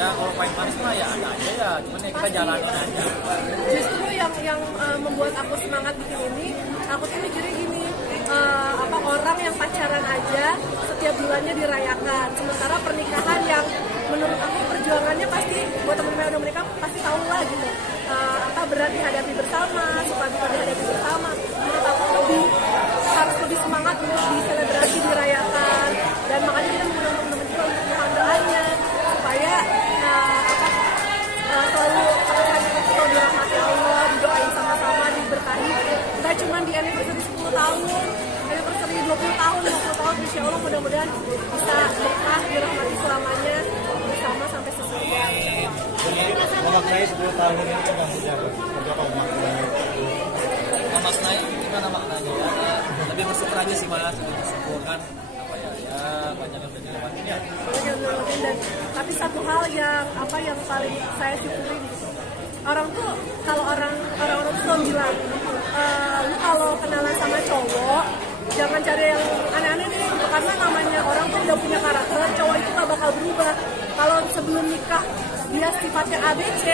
ya kalau pahit manis mah ya ada aja ya, cuman ya kita jalanin aja. Justru yang membuat aku semangat bikin ini, aku tuh mikirnya gini, orang yang pacaran aja setiap bulannya dirayakan, sementara pernikahan yang menurut aku perjuangannya pasti buat teman-teman yang udah menikah pasti tahu lah gitu, berat dihadapi bersama, suka duka dihadapi bersama. Menurut aku harus lebih semangat untuk diselebrasi, dirayakan, dan makanya kita mengundang teman-teman juga untuk mohon doanya supaya selalu kita dirahmati Allah, didoain sama-sama, diberkahi. Nggak cuma di anniversary 10 tahun, anniversary 20 tahun, 50 tahun, insya Allah mudah-mudahan bisa berkah, dirahmati selamanya bersama sampai sesurga. Memaknai 10 tahun ini apa sejarah? Apa maknanya? Memaknai gimana maknanya ya? Lebih bersyukur aja sih Mas, lebih bersyukur kan apa ya banyak yang udah dilewatin ya. Dan tapi satu hal yang paling saya syukurin, orang tuh kalau orang tuh bilang lu kalau kenalan sama cowok jangan cari yang aneh-aneh nih, karena namanya orang tuh udah punya karakter, cowok itu gak bakal berubah. Kalau sebelum nikah dia sifatnya ABC,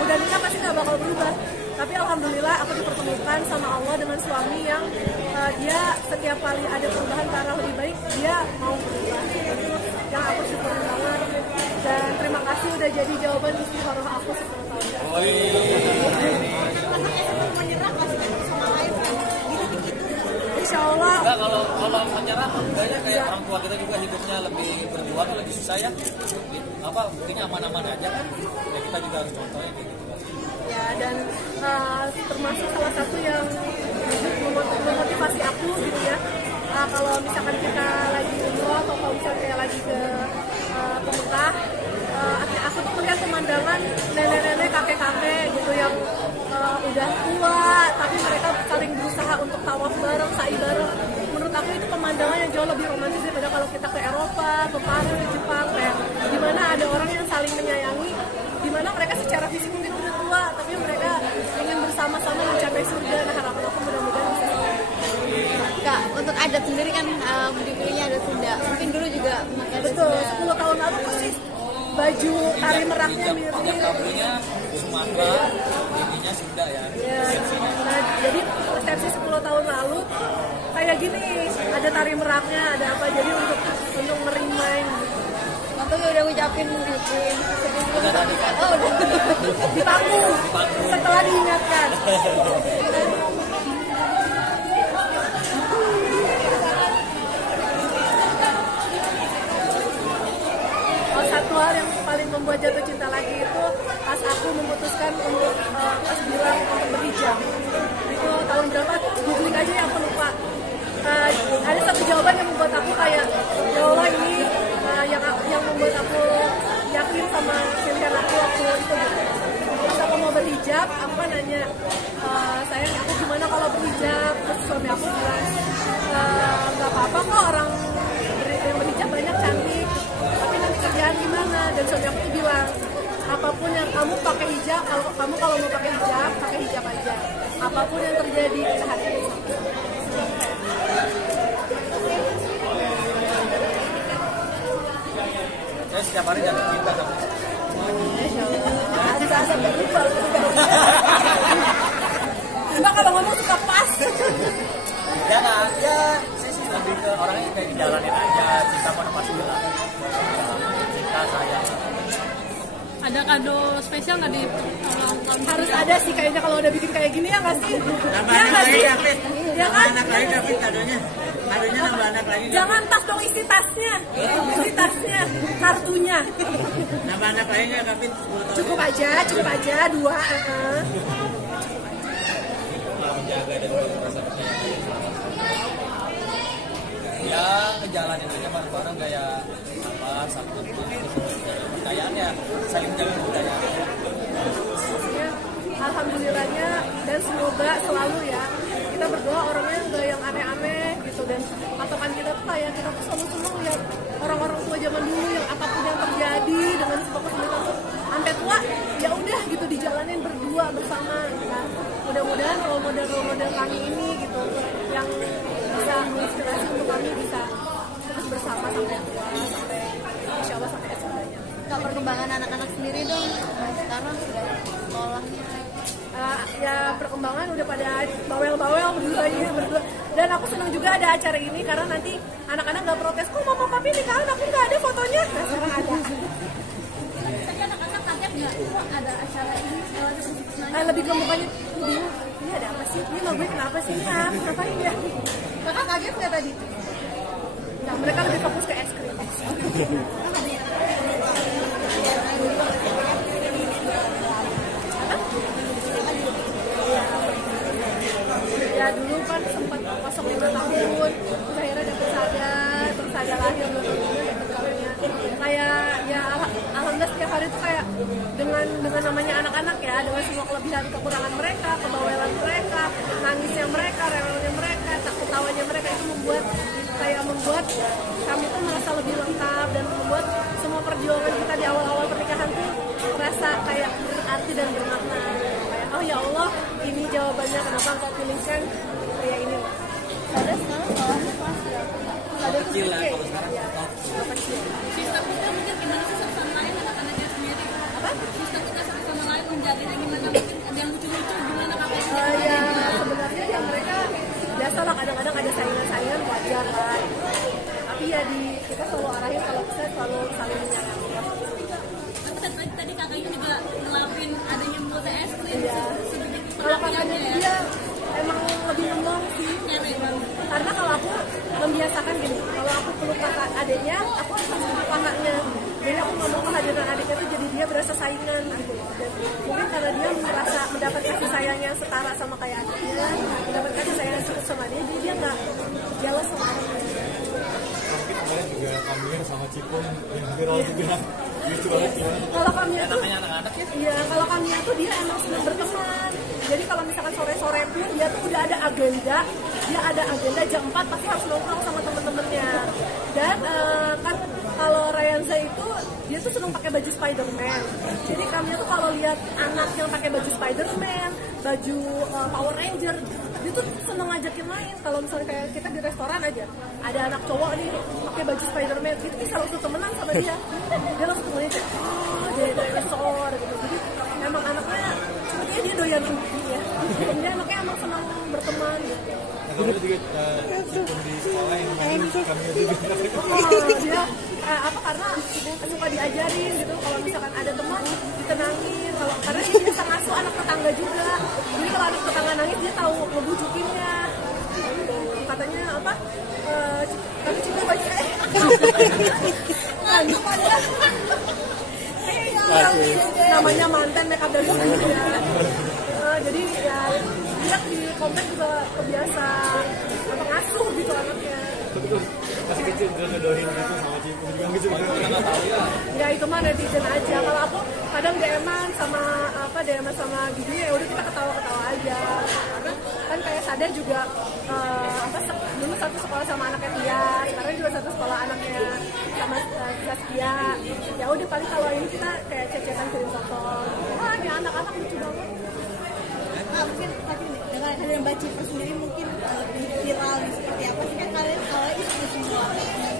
udah nikah pasti gak bakal berubah. Tapi alhamdulillah aku dipertemukan sama Allah dengan suami yang dia setiap kali ada perubahan ke arah lebih baik, dia mau berubah. Itu yang aku syukurin banget. Dan terima kasih udah jadi jawaban istikharah aku 10 tahun. Insya Allah. Enggak, kalau pacaran enggaknya kayak orang tua kita juga hidupnya lebih berjuang, lebih susah ya. Buktinya aman-aman aja kan. Ya kita juga harus contohnya gitu. Ya, dan termasuk salah satu yang memotivasi aku gitu ya. Kalau misalkan kita lagi umroh atau kalau misalkan kayak lagi ke Mekah, aku tuh melihat pemandangan nenek-nenek, kakek-kakek gitu yang udah tua, tapi mereka saling berusaha untuk tawaf bareng, sa'i bareng. Menurut aku itu pemandangan yang jauh lebih romantis daripada kalau kita ke Eropa, ke Paris, ke Jepang, kayak dimana ada orang yang saling menyayangi, dimana mereka secara fisik mungkin udah tua, tapi mereka ingin bersama-sama mencapai surga. Nah, harapan aku mudah-mudahan bisa. Kak, untuk adat sendiri kan dipilihnya adat Sunda. Mungkin dulu juga memakai adat Betul, Sunda. 10 tahun lalu persis baju tari meraknya mirip. Kabelnya Sumatera, ininya Sunda ya. Nah, jadi persepsi 10 tahun lalu kayak gini, ada tari meraknya, ada apa, jadi untuk ngerimain gitu. Waktu udah ngucapin Udah tadi kan. Oh, udah. Di panggung setelah diingatkan. Satu hal yang paling membuat jatuh cinta lagi itu pas aku memutuskan untuk pas bilang untuk berhijab. Itu tahun berapa? Googling aja ya, aku lupa. Ada satu jawaban yang membuat aku kayak, ya Allah, ini yang membuat aku yakin sama pilihan aku waktu itu gitu. Pas aku mau berhijab, aku kan nanya, sayang aku gimana kalau berhijab? Terus suami aku bilang, nggak apa-apa kok, orang yang berhijab banyak cantik, tapi nanti kerjaan gimana? Dan suami aku bilang, apapun yang kamu pakai hijab, kalau mau pakai hijab aja. Apapun yang terjadi, kita hadapi. Saya setiap hari jatuh cinta sama Asa berubah. Mbak kalau ngomong suka pas. ya nggak, ya saya sih lebih ke orangnya kayak dijalanin aja, cinta pada pasti bilang cinta sayang. Ada kado spesial nggak di Harus ada sih kayaknya kalau udah bikin kayak gini, ya nggak sih? Nambah Ya anak nggak lagi sih? David. Ya Nambah kan? anak lagi David kadonya. Kadonya nambah anak lagi. Jangan tas dong, isi tasnya, kartunya. Nambah anak lagi nggak David? Cukup aja 2. Ya ngejalanin aja bareng-bareng gaya satu budayaan ya, saling menjaga budaya. Alhamdulillahnya, dan semoga selalu ya kita berdoa orangnya nggak yang aneh-aneh gitu, dan patokan kita tuh kayak kita tuh selalu seneng lihat orang-orang tua zaman dulu yang apapun yang terjadi dengan sebuah kesulitan tuh sampai tua ya udah gitu dijalanin berdua bersama gitu kan. Mudah-mudahan role model kami ini gitu yang bisa menginspirasi untuk kami bisa terus bersama sampai tua, sampai insya Allah sampai esoknya. Kak, perkembangan anak-anak sendiri dong. Sekarang sudah sekolahnya. Ya perkembangan udah pada bawel-bawel berdua. Dan aku senang juga ada acara ini karena nanti anak-anak nggak protes, kok mama papi nikahan aku nggak ada fotonya. Nah sekarang ada. Tapi anak-anak kaget nggak? Kok ada acara ini? Lebih ke mukanya bingung, ini ada apa sih? Ini gue kenapa sih? Ngapain ya? Kakak kaget nggak tadi? Nah mereka lebih fokus ke es krim. Ya dulu kan sempat kosong 5 tahun, terus akhirnya dapet sadar, terus ada lahir 2 tahun dapet karunia. Kayak ya alhamdulillah setiap hari tuh kayak dengan namanya anak-anak ya, dengan semua kelebihan kekurangan mereka, kebawelan mereka, nangisnya mereka, rewelnya mereka, ketawanya mereka itu membuat kami tuh merasa lebih lengkap dan membuat semua perjuangan kita di awal-awal pernikahan tuh merasa kayak berarti dan bermakna. Kayak oh ya Allah, ini jawabannya kenapa engkau pilihkan pria ini. Ada sekarang sekolahnya kelas berapa? Ada Kecil lah tuh kalau sekarang. kecil. Sistem kita mungkin gimana sih satu sama lain anak-anaknya sendiri? Apa? Sistem kita satu sama lain menjaganya gimana? Mungkin ada yang lucu-lucu gimana kakak? Ya sebenarnya ya mereka biasa lah, kadang-kadang ada saingan-saingan wajar kan. Tapi ya kita selalu arahin kalau bisa selalu saling menyayangi. Tapi tadi kakaknya juga ngelakuin adanya multi es krim. Iya. Kalau kakaknya dia emang lebih ngomong sih. Karena kalau aku membiasakan gini, kalau aku peluk kakak adiknya, aku harus peluk kakaknya. Jadi aku ngomong kehadiran adiknya tuh jadi dia berasa saingan gitu. Dan mungkin karena dia merasa mendapat kasih sayang yang setara sama kayak adiknya, mendapat kasih sayang yang sama dia, jadi dia nggak jealous sama adiknya. Mungkin kemarin juga Kamir sama Cipung yang viral juga. Lucu banget gimana? Kalau kami tuh, Namanya anak-anak ya. iya kalau kami tuh dia emang senang berteman. Jadi kalau misalkan sore-sore pun dia tuh udah ada agenda, jam 4 pasti harus nongkrong sama temen-temennya. Dan kan kalau Ryanza itu dia tuh senang pakai baju Spider-Man. Jadi kami tuh kalau lihat anak yang pakai baju Spider-Man, baju Power Ranger, dia tuh seneng ngajakin main. Kalau misalnya kayak kita di restoran aja, ada anak cowok nih pakai baju Spider-Man, itu bisa langsung temenan sama dia. Dia langsung temenin kayak, dia dinosaur gitu. Jadi emang anaknya sepertinya dia doyan rugi ya. Dia anaknya emang senang berteman gitu. Nah, kamu juga Cipung di sekolah yang main Kamir juga. Dia karena suka diajarin gitu, kalau misalkan ada teman ditenangin, kalau karena dia bisa ngasuh anak tetangga juga, jadi kalau anak tetangga nangis dia tahu ngebujukinnya. Katanya apa? Tapi juga baca ngantuk aja. Namanya mantan makeup dari ya. Jadi ya dia di komplek juga kebiasa ngasuh gitu anaknya. Betul. Masih kecil udah ngedohin gitu sama Cipung juga gitu banget. Ya itu mah netizen aja. Kalau aku kadang DM-an sama Gigi ya udah kita ketawa-ketawa aja. Karena kan kayak Sadar juga dulu satu sekolah sama anaknya Tia, sekarang juga satu sekolah anaknya sama Zaskia. Ya udah paling kalau ini kita kayak cecetan kirim foto. Wah, ini anak-anak lucu banget. Mungkin tapi dengan kalian Mbak Cipung sendiri mungkin lebih viral nih, seperti apa sih kan kalian awalnya itu semua.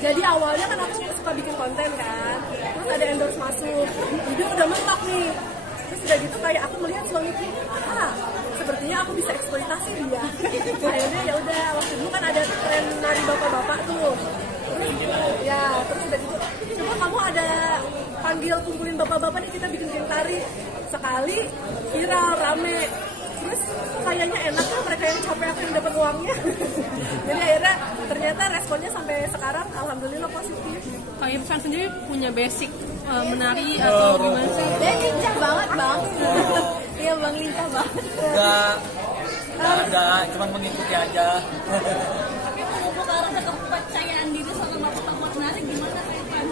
Jadi awalnya kan aku suka bikin konten kan, terus ada endorse masuk, video udah mentok nih. Terus udah gitu kayak aku melihat suamiku, sepertinya aku bisa eksploitasi dia. Akhirnya ya udah, waktu dulu kan ada tren nari bapak-bapak tuh. Terus udah gitu, coba kamu ada panggil kumpulin bapak-bapak nih, kita bikin tari. Sekali viral rame. Terus kayaknya enak kan mereka yang capek aku yang dapat uangnya. Jadi akhirnya ternyata responnya sampai sekarang alhamdulillah positif. Kak Irfan sendiri punya basic menari atau gimana sih? Dia lincah banget bang. Iya bang, lincah banget. Enggak, cuma mengikuti aja. Tapi untuk arah ke kepercayaan diri sama mampu menari gimana Kak Irfan?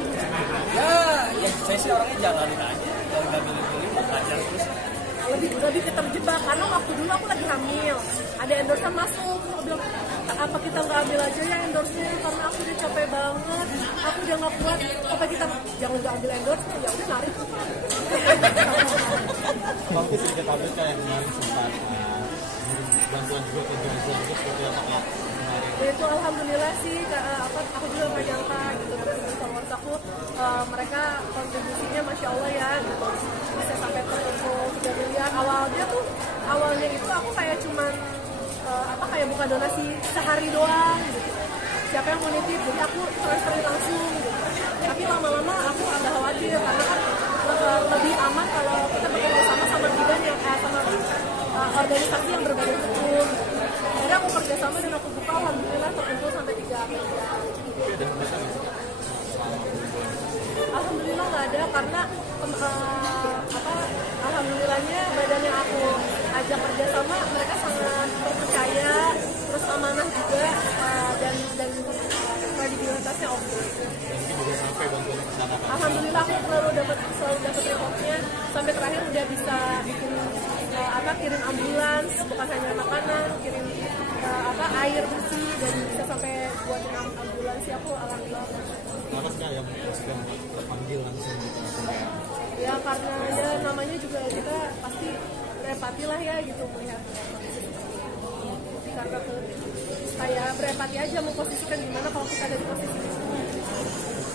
Ya saya sih orangnya jalanin aja, kalau nggak milih-milih belajar terus. Lebih terjebak karena waktu dulu aku lagi hamil, ada endorsean masuk, aku bilang apa kita nggak ambil aja ya endorse-nya karena aku udah capek banget, aku udah nggak kuat, apa kita jangan nggak ambil endorse, ya udah lari. Waktu sedikit ambil kayak kemarin sempat bantuan juga ke Gaza juga seperti apa kayak Ya itu alhamdulillah sih, aku juga nggak nyangka gitu dengan followers aku, mereka kontribusinya masya Allah ya gitu, bisa sampai terkumpul 3 miliar. Awalnya itu aku kayak cuman kayak buka donasi sehari doang gitu. Siapa yang mau nitip, jadi aku transferin langsung gitu. Tapi lama-lama aku agak khawatir karena kan lebih aman kalau kita bekerja sama bidan yang sama organisasi yang berbadan hukum. Jadi aku kerjasama dan aku buka, alhamdulillah terkumpul sampai 3 miliar. Alhamdulillah nggak ada karena alhamdulillahnya badan yang aku ajak kerjasama mereka sangat percaya, terus amanah juga, dan kredibilitasnya oke. Mungkin juga sampai bantuan ke sana kan. Alhamdulillah aku selalu dapat reportnya, sampai terakhir udah bisa bikin kirim ambulans, bukan hanya makanan, kirim air bersih, dan bisa sampai buatin ambulans ya. Aku alhamdulillah. Kenapa sih yang presiden terpanggil langsung gitu, langsung kayak Ya karena ya namanya juga kita pasti berempati lah ya gitu melihat. Karena kayak berempati aja memposisikan gimana kalau kita ada di posisi itu.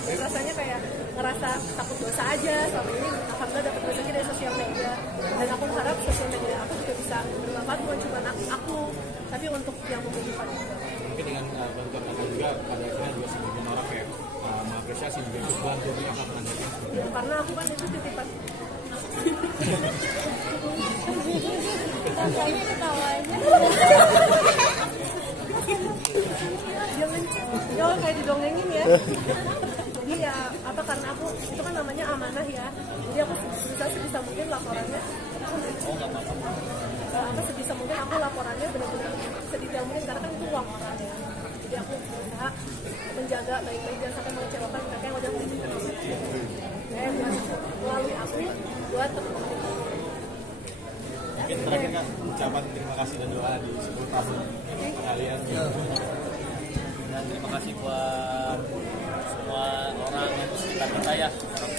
Rasanya kayak ngerasa takut dosa aja. Selama ini alhamdulillah dapat rezeki dari sosial media, dan aku harap sosial media aku juga bisa bermanfaat bukan cuma aku, tapi untuk yang membutuhkan juga. mungkin dengan bantuan kakak juga pada akhirnya juga sebagian orang kayak mengapresiasi juga ikut bantu dia akan menanyakan Ya, karena aku kan itu titipan. Ini ketawanya. Jangan kayak didongengin ya. Jadi ya karena aku itu kan namanya amanah ya. Jadi aku sebisa mungkin laporannya. Sebisa mungkin aku laporannya benar-benar sedetail mungkin karena kan itu uang orang ya. Jadi aku berusaha menjaga baik-baik dan sampai mengecewakan mereka yang udah mengizinkan aku. Melalui aku buat teman-teman. mungkin terakhir kak ucapan terima kasih dan doa di 10 tahun kalian Dan terima kasih buat semua orang yang di sekitar kita ya,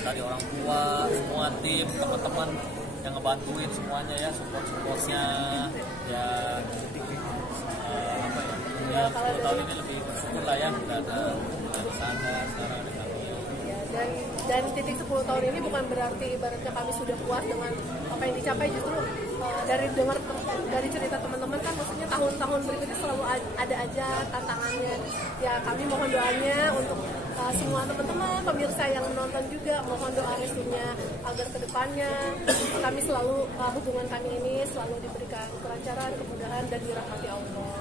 dari orang tua, semua tim, teman-teman yang ngebantuin semuanya ya, supportnya ya. Ya 10 tahun ini lebih bersyukur lah ya, udah ada di sana sekarang ada kami. Dan titik 10 tahun ini bukan berarti ibaratnya kami sudah puas dengan apa yang dicapai, justru dari cerita teman-teman kan maksudnya tahun-tahun berikutnya selalu ada aja tantangannya. Ya kami mohon doanya untuk semua teman-teman pemirsa yang menonton juga, mohon doa restunya agar kedepannya kami selalu hubungan kami ini selalu diberikan kelancaran, kemudahan, dan dirahmati Allah.